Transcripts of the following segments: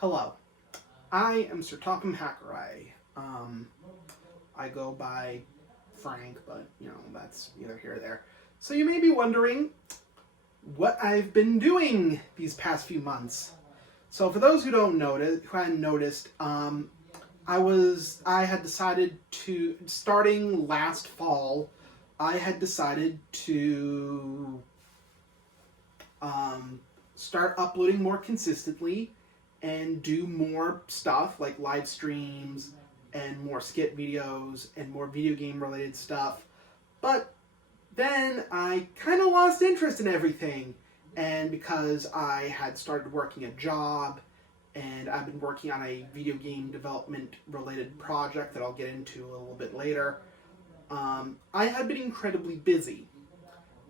Hello, I am Sir Topham Hackaway. I go by Frank, but that's neither here or there. So you may be wondering what I've been doing these past few months. So for those who hadn't noticed, I had decided to, starting last fall, I had decided to start uploading more consistently and do more stuff like live streams and more skit videos and more video game related stuff. But then I kind of lost interest in everything, and because I had started working a job and I've been working on a video game development related project that I'll get into a little bit later, I had been incredibly busy.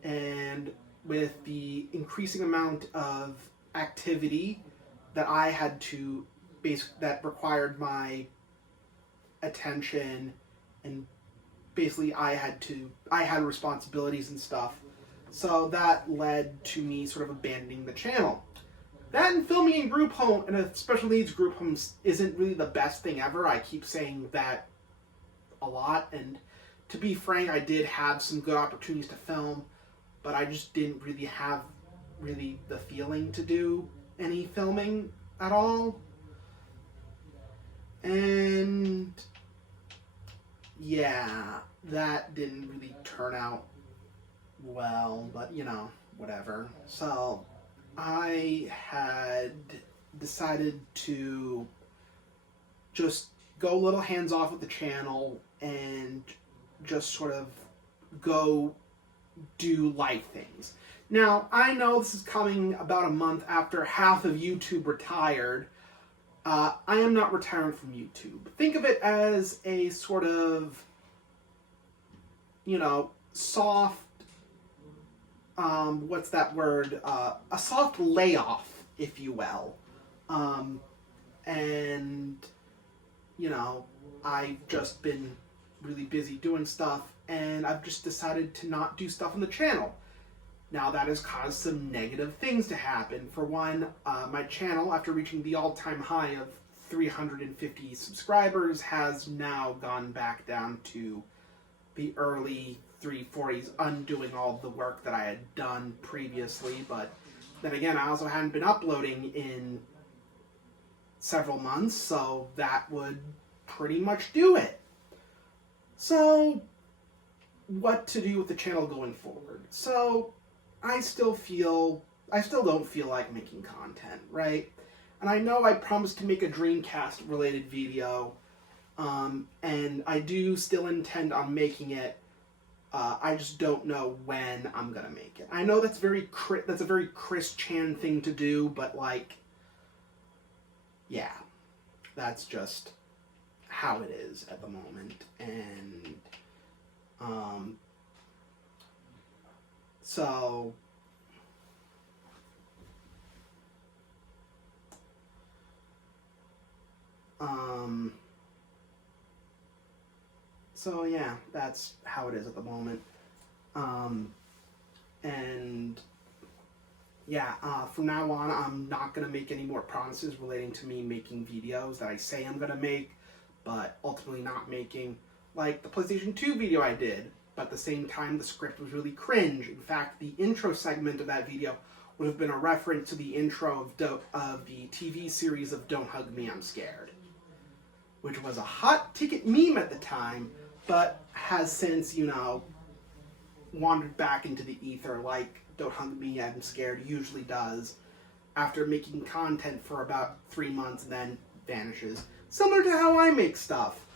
And with the increasing amount of activity that I had to that required my attention, and basically I had responsibilities and stuff, so that led to me sort of abandoning the channel. That and filming in group home and a special needs group homes isn't really the best thing ever. I keep saying that a lot, and to be frank, I did have some good opportunities to film, but I just didn't really have the feeling to do any filming at all. And yeah, that didn't really turn out well, but whatever. So I had decided to just go a little hands off with the channel and just sort of go do life things. Now, I know this is coming about a month after half of YouTube retired. I am not retiring from YouTube. Think of it as a sort of, soft, what's that word? A soft layoff, if you will. And, I've just been really busy doing stuff, and I've just decided to not do stuff on the channel. Now, that has caused some negative things to happen. For one, my channel, after reaching the all-time high of 350 subscribers, has now gone back down to the early 340s, undoing all the work that I had done previously. But then again, I also hadn't been uploading in several months, so that would pretty much do it. So, what to do with the channel going forward? So, I still don't feel like making content, right? And I know I promised to make a Dreamcast related video, and I do still intend on making it. I just don't know when I'm gonna make it. I know that's a very Chris Chan thing to do, but yeah, that's just how it is at the moment. And So, yeah, that's how it is at the moment. And yeah, from now on, I'm not going to make any more promises relating to me making videos that I say I'm going to make, but ultimately not making. Like the PlayStation 2 video I did, but at the same time, the script was really cringe. In fact, the intro segment of that video would have been a reference to the intro of the TV series of Don't Hug Me, I'm Scared, which was a hot ticket meme at the time, but has since, wandered back into the ether like Don't Hug Me, I'm Scared usually does, after making content for about 3 months and then vanishes. Similar to how I make stuff.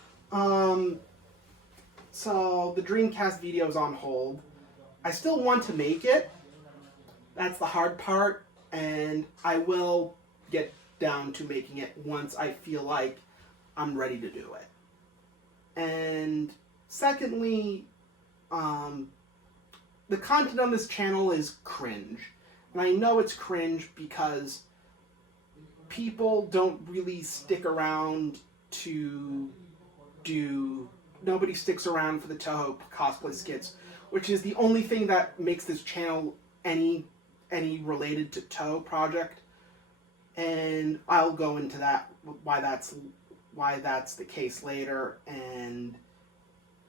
So the Dreamcast video is on hold. I still want to make it. That's the hard part, and I will get down to making it once I feel like I'm ready to do it. And secondly, the content on this channel is cringe. And I know it's cringe because people don't really stick around nobody sticks around for the Toho cosplay skits, which is the only thing that makes this channel any related to Toho project. and I'll go into that why that's the case later. And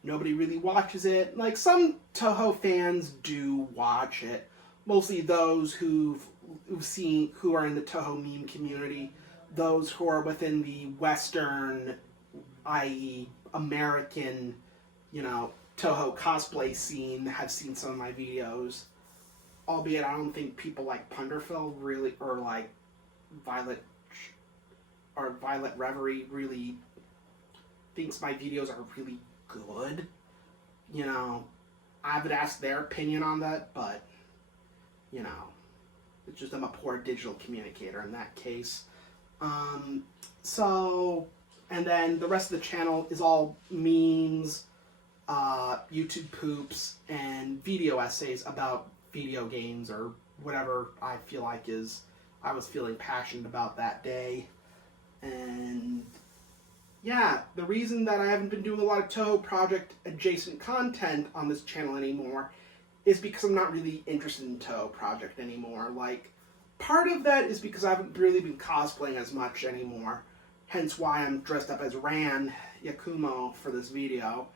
nobody really watches it. Like, some Toho fans do watch it, mostly those who are in the Toho meme community, those who are within the Western, i.e., American, Toho cosplay scene have seen some of my videos. Albeit, I don't think people like Punderful really, or like Violet Reverie really thinks my videos are really good. I would ask their opinion on that, but it's just I'm a poor digital communicator in that case. So, and then the rest of the channel is all memes, YouTube poops, and video essays about video games or whatever I feel like I was feeling passionate about that day. And yeah, the reason that I haven't been doing a lot of Toho Project adjacent content on this channel anymore is because I'm not really interested in Toho Project anymore. Like, part of that is because I haven't really been cosplaying as much anymore, hence why I'm dressed up as Ran Yakumo for this video.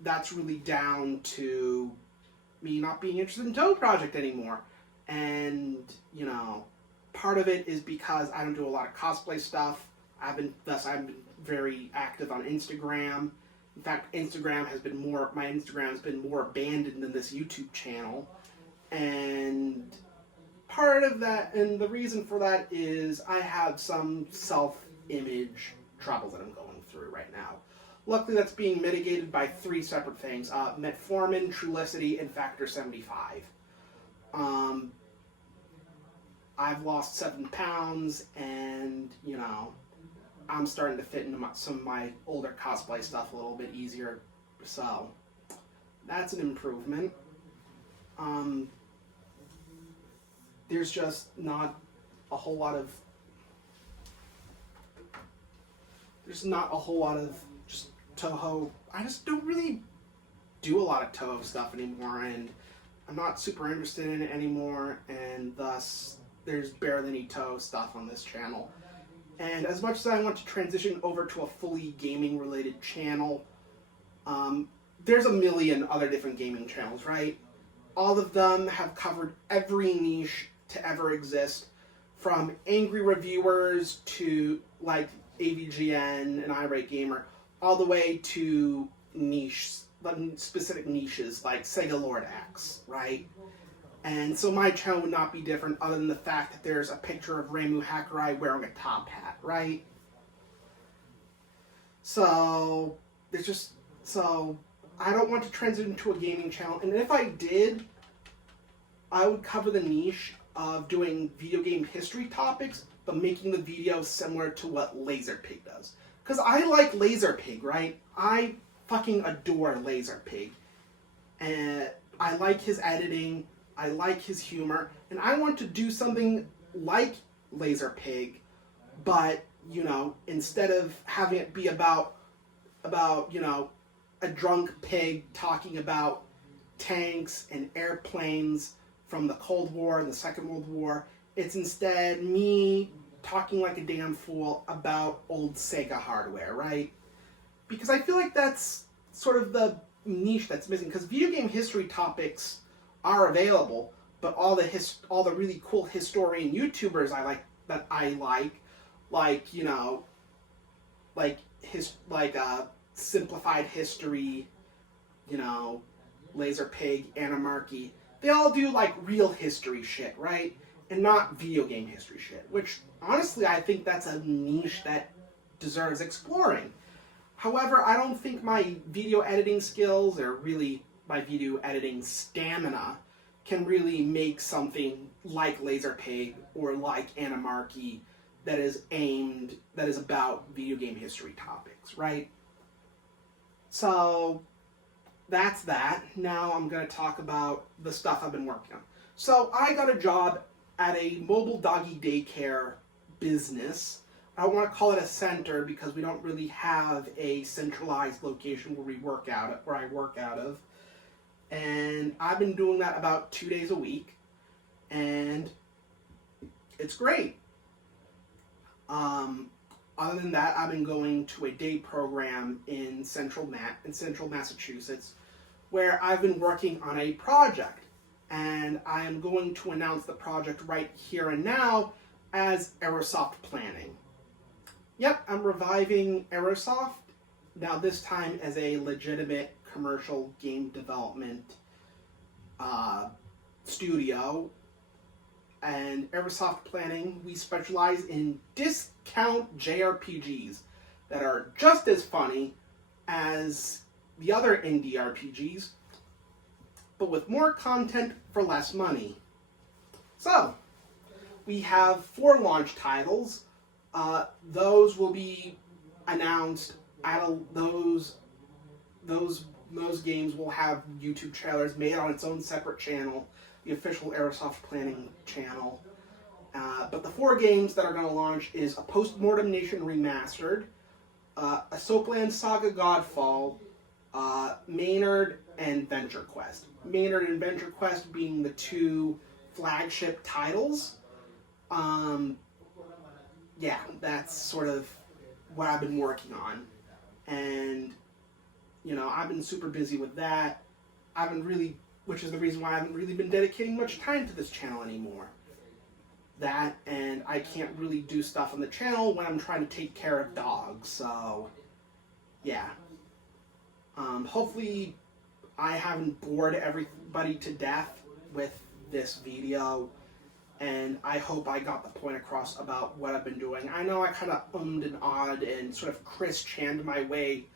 That's really down to me not being interested in Toho Project anymore. And, part of it is because I don't do a lot of cosplay stuff. I've been very active on Instagram. In fact, my Instagram has been more abandoned than this YouTube channel. And part of that, and the reason for that is I have some self-image troubles that I'm going through right now. Luckily, that's being mitigated by 3 separate things: metformin, Trulicity, and Factor 75. I've lost 7 pounds, and I'm starting to fit into some of my older cosplay stuff a little bit easier, so that's an improvement. There's just not a whole lot of just Toho. I just don't really do a lot of Toho stuff anymore, and I'm not super interested in it anymore, and thus there's barely any Toho stuff on this channel. And as much as I want to transition over to a fully gaming-related channel, there's a million other different gaming channels, right? All of them have covered every niche to ever exist, from angry reviewers to, like, AVGN and Irate Gamer, all the way to specific niches, like Sega Lord X, right? And so my channel would not be different, other than the fact that there's a picture of Reimu Hakurai wearing a top hat, right? So I don't want to transition to a gaming channel, and if I did, I would cover the niche of doing video game history topics, but making the videos similar to what Laserpig does. Because I like Laserpig, right? I fucking adore Laserpig. And I like his editing, I like his humor, and I want to do something like Laserpig, but, instead of having it be about a drunk pig talking about tanks and airplanes from the Cold War and the Second World War, it's instead me talking like a damn fool about old Sega hardware, right? Because I feel like that's sort of the niche that's missing, because video game history topics are available, but all the really cool historian YouTubers Simplified History, Laserpig, Animarchy, they all do like real history shit, right? And not video game history shit, which honestly I think that's a niche that deserves exploring. However, I don't think my video editing skills, or really my video editing stamina, can really make something like Laserpig or like Animarchy that is about video game history topics, right? So that's that. Now I'm going to talk about the stuff I've been working on. So I got a job at a mobile doggy daycare business. I don't want to call it a center because we don't really have a centralized location where I work out of. And I've been doing that about 2 days a week. And it's great. Other than that, I've been going to a day program in Central Massachusetts, where I've been working on a project, and I am going to announce the project right here and now as Aerosoft Planning. Yep, I'm reviving Aerosoft, now this time as a legitimate commercial game development studio. And Aerosoft Planning, we specialize in discount JRPGs that are just as funny as the other indie RPGs, but with more content for less money. So, we have 4 launch titles. Those will be announced at those games will have YouTube trailers made on its own separate channel, the official Aerosoft Planning channel. But the 4 games that are going to launch is A Postmortem Nation Remastered, A Soapland Saga Godfall, Maynard, and Venture Quest. Maynard and Venture Quest being the 2 flagship titles. Yeah, that's sort of what I've been working on. And, you know, I've been super busy with that. Which is the reason why I haven't really been dedicating much time to this channel anymore. That, and I can't really do stuff on the channel when I'm trying to take care of dogs, so, yeah. Hopefully I haven't bored everybody to death with this video, and I hope I got the point across about what I've been doing. I know I kind of ummed and ahed and sort of Chris Chan'd my way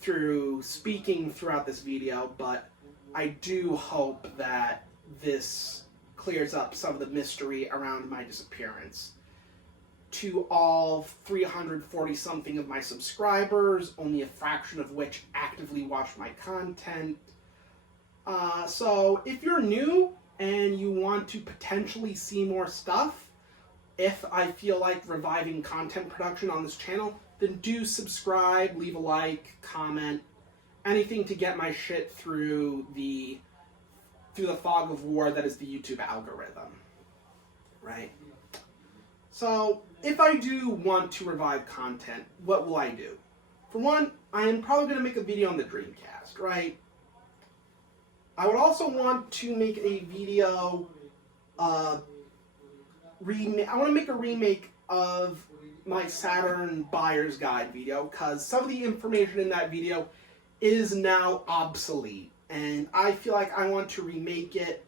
through speaking throughout this video, but I do hope that this clears up some of the mystery around my disappearance. To all 340-something of my subscribers, only a fraction of which actively watch my content. So if you're new and you want to potentially see more stuff, if I feel like reviving content production on this channel, then do subscribe, leave a like, comment, anything to get my shit through the fog of war that is the YouTube algorithm, right? So, if I do want to revive content, what will I do? For one, I am probably going to make a video on the Dreamcast, right? I would also want to make a video, I want to make a remake of my Saturn Buyer's Guide video, because some of the information in that video is now obsolete, and I feel like I want to remake it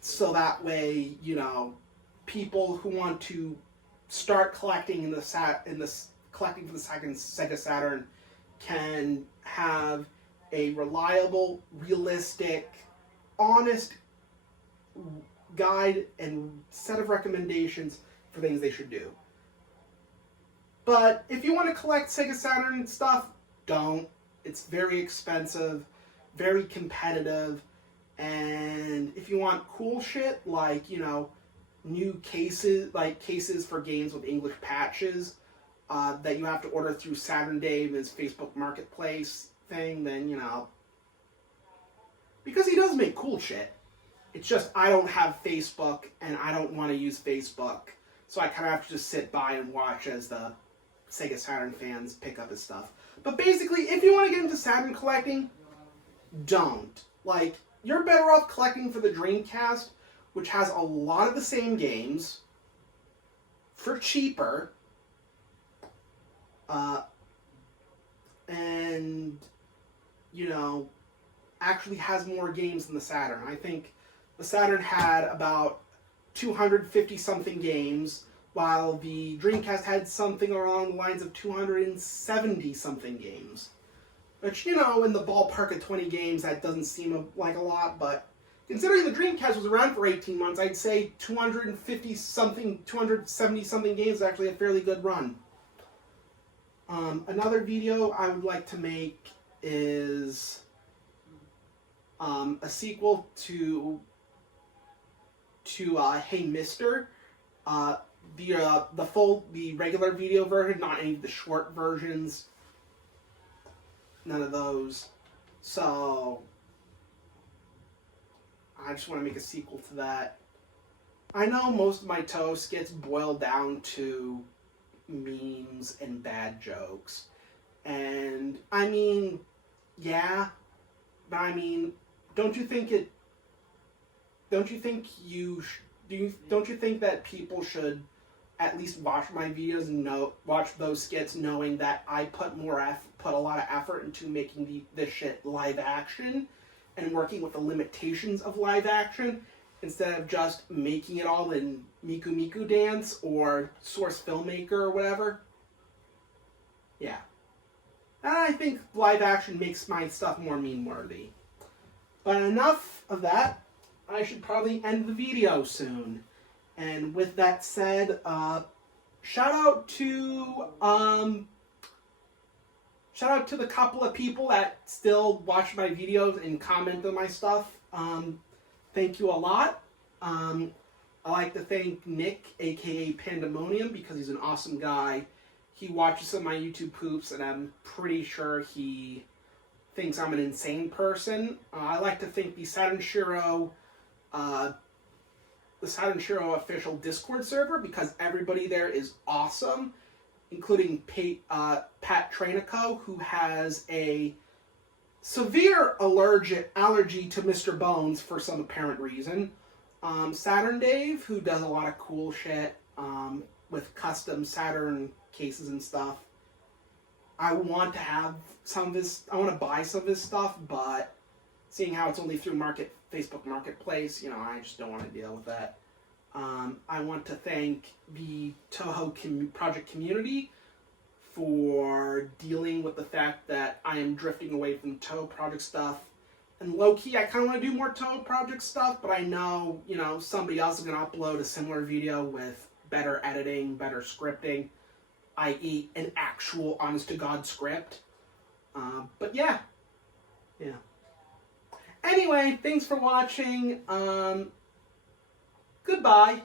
so that way, you know, people who want to start collecting collecting for the second Sega Saturn can have a reliable, realistic, honest guide and set of recommendations for things they should do. But if you want to collect Sega Saturn stuff, don't. It's very expensive, very competitive, and if you want cool shit, like, you know, new cases, like cases for games with English patches, that you have to order through Saturn Dave's Facebook Marketplace thing, then, you know, because he does make cool shit. It's just I don't have Facebook, and I don't want to use Facebook, so I kind of have to just sit by and watch as the Sega Saturn fans pick up his stuff. But basically, if you want to get into Saturn collecting, don't. Like, you're better off collecting for the Dreamcast, which has a lot of the same games, for cheaper, and, you know, actually has more games than the Saturn. I think the Saturn had about 250-something games, while the Dreamcast had something along the lines of 270-something games. Which, you know, in the ballpark of 20 games, that doesn't seem like a lot, but considering the Dreamcast was around for 18 months, I'd say 250-something, 270-something games is actually a fairly good run. Another video I would like to make is a sequel to Hey Mister. The regular video version, not any of the short versions. None of those. So I just want to make a sequel to that. I know most of my Toho skits boil down to memes and bad jokes. And, I mean, yeah, but I mean, don't you think it, don't you think you, don't you think that people should at least watch my videos and watch those skits knowing that I put put a lot of effort into making this shit live action and working with the limitations of live action instead of just making it all in Miku Miku Dance or Source Filmmaker or whatever? Yeah. And I think live action makes my stuff more meme-worthy. But enough of that. I should probably end the video soon. And with that said, shout out to the couple of people that still watch my videos and comment on my stuff. Thank you a lot. I like to thank Nick, aka Pandemonium, because he's an awesome guy. He watches some of my YouTube poops, and I'm pretty sure he thinks I'm an insane person. I like to thank the Saturn Shiro official Discord server, because everybody there is awesome, including Pat Trainico, who has a severe allergy to Mr. Bones for some apparent reason. Saturn Dave, who does a lot of cool shit with custom Saturn cases and stuff. I want to have some of this. I want to buy some of this stuff, but seeing how it's only through Facebook Marketplace, I just don't want to deal with that. I want to thank the Toho project community for dealing with the fact that I am drifting away from Toho project stuff. And low-key, I kind of want to do more Toho project stuff, but I know, somebody else is going to upload a similar video with better editing, better scripting, i.e. an actual honest-to-God script. But yeah. Anyway, thanks for watching. Goodbye.